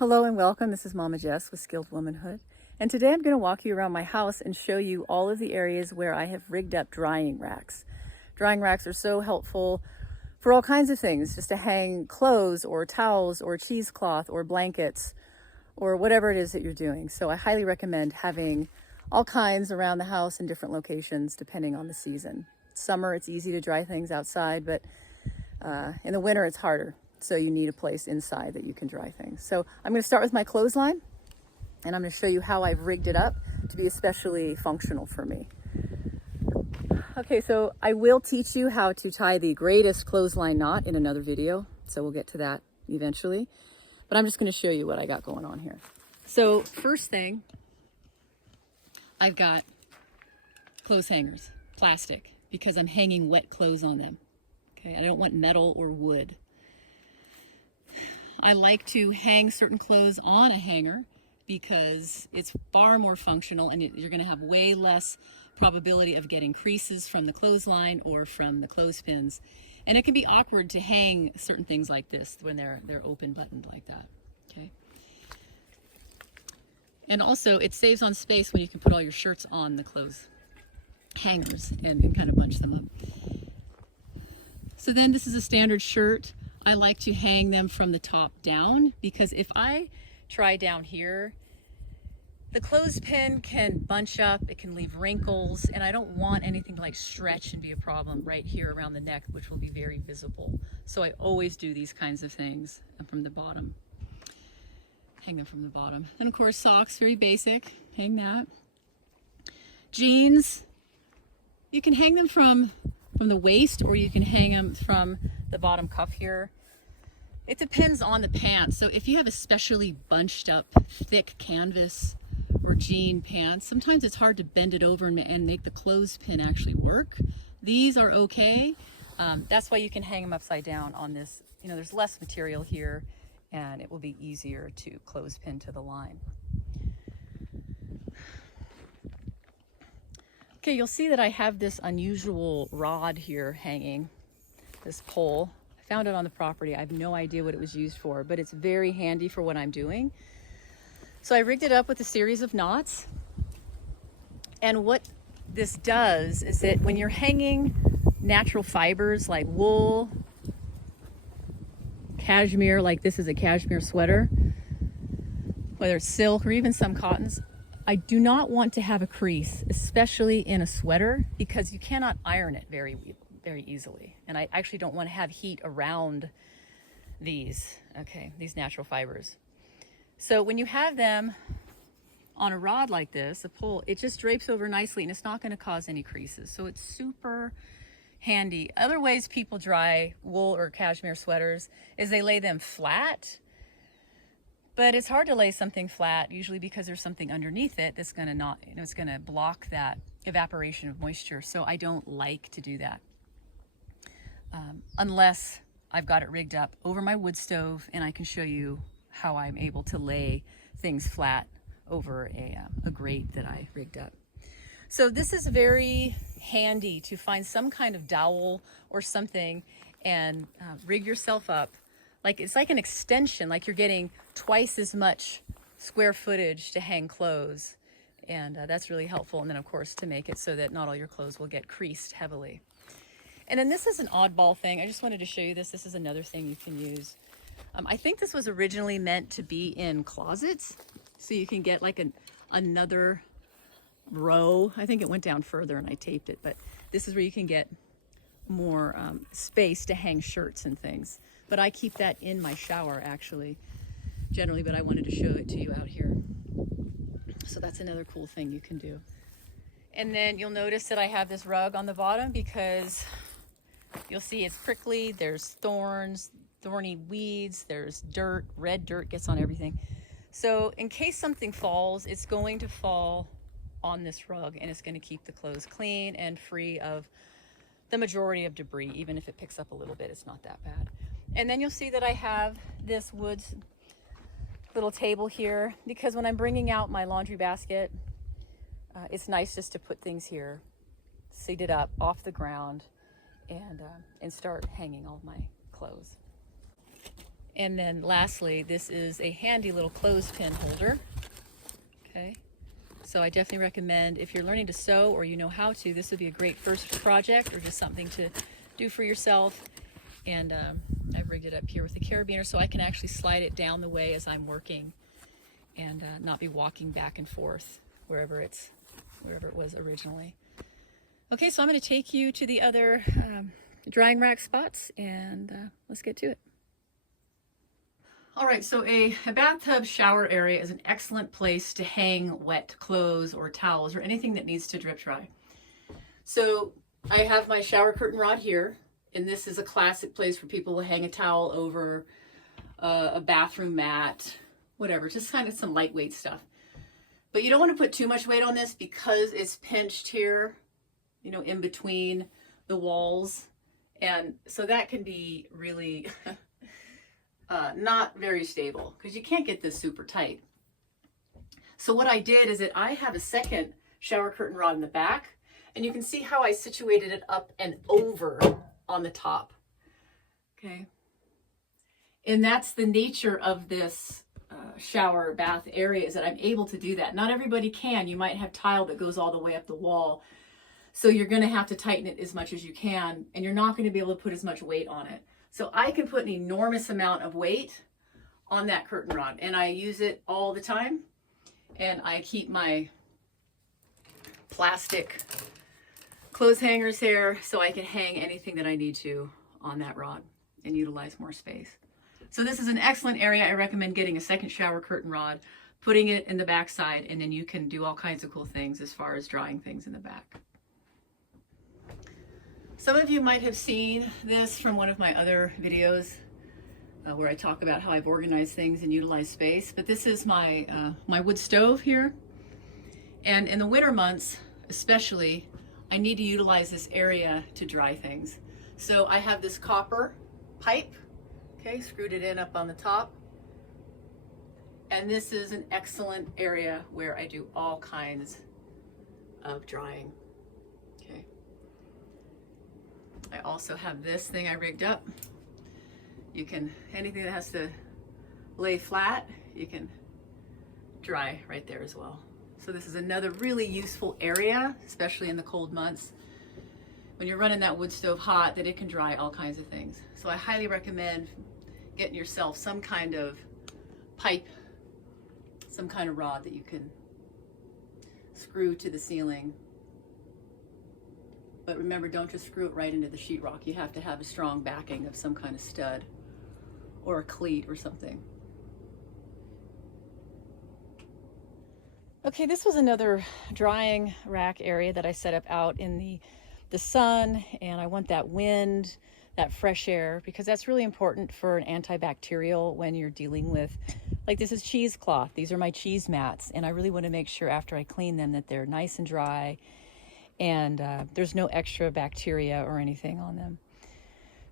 Hello and welcome. This is Mama Jess with Skilled Womanhood. And today I'm going to walk you around my house and show you all of the areas where I have rigged up drying racks. Drying racks are so helpful for all kinds of things, just to hang clothes or towels or cheesecloth or blankets or whatever it is that you're doing. So I highly recommend having all kinds around the house in different locations depending on the season. Summer, it's easy to dry things outside, but in the winter it's harder. So you need a place inside that you can dry things. So I'm going to start with my clothesline, and I'm going to show you how I've rigged it up to be especially functional for me. Okay, so I will teach you how to tie the greatest clothesline knot in another video. So we'll get to that eventually. But I'm just going to show you what I got going on here. So first thing, I've got clothes hangers, plastic, because I'm hanging wet clothes on them. Okay, I don't want metal or wood. I like to hang certain clothes on a hanger because it's far more functional, and you're going to have way less probability of getting creases from the clothesline or from the clothespins. And it can be awkward to hang certain things like this when they're open buttoned like that. Okay. And also it saves on space when you can put all your shirts on the clothes hangers and kind of bunch them up. So then this is a standard shirt. I like to hang them from the top down, because if I try down here, the clothespin can bunch up, it can leave wrinkles, and I don't want anything to like stretch and be a problem right here around the neck, which will be very visible. So I always do these kinds of things from the bottom. Hang them from the bottom. And of course socks, very basic, hang that. Jeans, you can hang them from the waist, or you can hang them from the bottom cuff here. It depends on the pants. So if you have especially bunched up thick canvas or jean pants, sometimes it's hard to bend it over and make the clothespin actually work. These are okay. That's why you can hang them upside down on this. You know, there's less material here, and it will be easier to clothespin to the line. Okay, you'll see that I have this unusual rod here hanging, this pole. I found it on the property. I have no idea what it was used for, but it's very handy for what I'm doing. So I rigged it up with a series of knots. And what this does is that when you're hanging natural fibers like wool, cashmere, like this is a cashmere sweater, whether it's silk or even some cottons, I do not want to have a crease, especially in a sweater, because you cannot iron it very easily. And I actually don't want to have heat around these natural fibers. So when you have them on a rod like this, a pole, it just drapes over nicely, and it's not going to cause any creases. So it's super handy. Other ways people dry wool or cashmere sweaters is they lay them flat. But it's hard to lay something flat, usually because there's something underneath it that's going to it's going to block that evaporation of moisture. So I don't like to do that unless I've got it rigged up over my wood stove, and I can show you how I'm able to lay things flat over a grate that I rigged up. So this is very handy to find some kind of dowel or something and rig yourself up. It's like an extension, like you're getting twice as much square footage to hang clothes. And that's really helpful. And then of course to make it so that not all your clothes will get creased heavily. And then this is an oddball thing. I just wanted to show you this. This is another thing you can use. I think this was originally meant to be in closets. So you can get like another row. I think it went down further and I taped it, but this is where you can get more space to hang shirts and things. But I keep that in my shower actually, generally, but I wanted to show it to you out here. So that's another cool thing you can do. And then you'll notice that I have this rug on the bottom because you'll see it's prickly, there's thorns, thorny weeds, there's dirt, red dirt gets on everything. So in case something falls, it's going to fall on this rug, and it's going to keep the clothes clean and free of the majority of debris. Even if it picks up a little bit, it's not that bad. And then you'll see that I have this wood little table here because when I'm bringing out my laundry basket, it's nice just to put things here, seat it up off the ground, and start hanging all my clothes. And then lastly, this is a handy little clothespin holder. Okay, so I definitely recommend if you're learning to sew or you know how to, this would be a great first project or just something to do for yourself. And I've rigged it up here with the carabiner so I can actually slide it down the way as I'm working and not be walking back and forth wherever it was originally. Okay, so I'm going to take you to the other drying rack spots and let's get to it. All right, so a bathtub shower area is an excellent place to hang wet clothes or towels or anything that needs to drip dry. So I have my shower curtain rod here, and this is a classic place for people to hang a towel over a bathroom mat, whatever, just kind of some lightweight stuff. But you don't want to put too much weight on this because it's pinched here, you know, in between the walls. And so that can be really not very stable because you can't get this super tight. So what I did is that I have a second shower curtain rod in the back, and you can see how I situated it up and over on the top. Okay. And that's the nature of this shower bath area, is that I'm able to do that. Not everybody can. You might have tile that goes all the way up the wall. So you're going to have to tighten it as much as you can, and you're not going to be able to put as much weight on it. So I can put an enormous amount of weight on that curtain rod, and I use it all the time. And I keep my plastic clothes hangers there so I can hang anything that I need to on that rod and utilize more space. So this is an excellent area. I recommend getting a second shower curtain rod, putting it in the back side, and then you can do all kinds of cool things as far as drying things in the back. Some of you might have seen this from one of my other videos where I talk about how I've organized things and utilized space, but this is my my wood stove here. And in the winter months, especially, I need to utilize this area to dry things. So I have this copper pipe, okay, screwed it in up on the top. And this is an excellent area where I do all kinds of drying. Okay. I also have this thing I rigged up. You can, anything that has to lay flat, you can dry right there as well. So this is another really useful area, especially in the cold months, when you're running that wood stove hot, that it can dry all kinds of things. So I highly recommend getting yourself some kind of pipe, some kind of rod that you can screw to the ceiling. But remember, don't just screw it right into the sheetrock. You have to have a strong backing of some kind of stud or a cleat or something. Okay, this was another drying rack area that I set up out in the sun, and I want that wind, that fresh air, because that's really important for an antibacterial when you're dealing with, like, this is cheesecloth. These are my cheese mats, and I really want to make sure after I clean them that they're nice and dry and there's no extra bacteria or anything on them.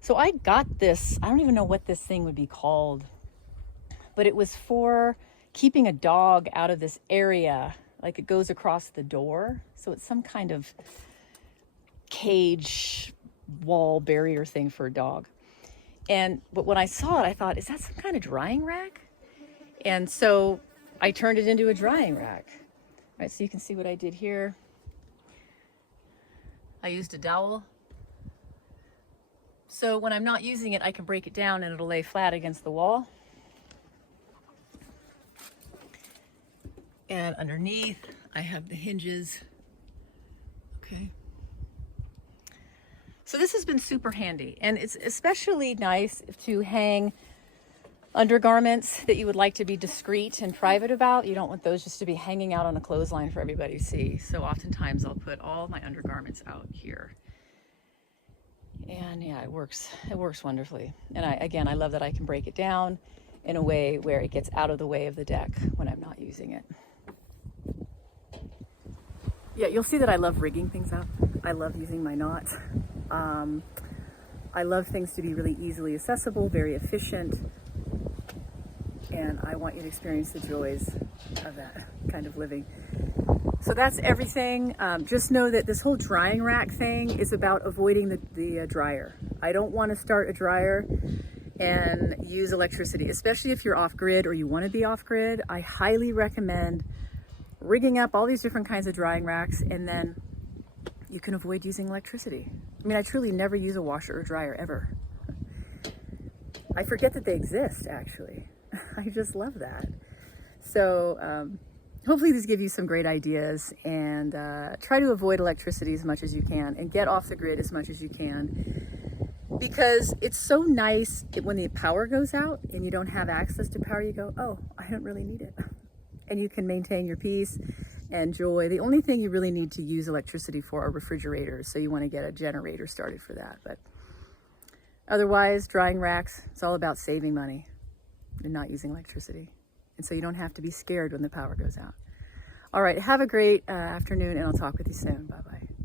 So I got this, I don't even know what this thing would be called, but it was for keeping a dog out of this area. Like, it goes across the door. So it's some kind of cage wall barrier thing for a dog. But when I saw it, I thought, is that some kind of drying rack? And so I turned it into a drying rack. All right, so you can see what I did here. I used a dowel. So when I'm not using it, I can break it down and it'll lay flat against the wall. And underneath, I have the hinges. Okay. So this has been super handy, and it's especially nice to hang undergarments that you would like to be discreet and private about. You don't want those just to be hanging out on a clothesline for everybody to see. So oftentimes I'll put all my undergarments out here. And yeah, it works wonderfully. And I love that I can break it down in a way where it gets out of the way of the deck when I'm not using it. Yeah, you'll see that I love rigging things up. I love using my knot. I love things to be really easily accessible, very efficient, and I want you to experience the joys of that kind of living. So that's everything. Just know that this whole drying rack thing is about avoiding the dryer. I don't want to start a dryer and use electricity, especially if you're off grid or you want to be off grid. I highly recommend rigging up all these different kinds of drying racks, and then you can avoid using electricity. I mean, I truly never use a washer or dryer ever. I forget that they exist, actually. I just love that. So hopefully these give you some great ideas, and try to avoid electricity as much as you can and get off the grid as much as you can, because it's so nice when the power goes out and you don't have access to power. You go, oh, I don't really need it. And you can maintain your peace and joy. The only thing you really need to use electricity for are refrigerators, so you want to get a generator started for that. But otherwise, drying racks, it's all about saving money and not using electricity. And so you don't have to be scared when the power goes out. All right, have a great afternoon, and I'll talk with you soon. Bye-bye.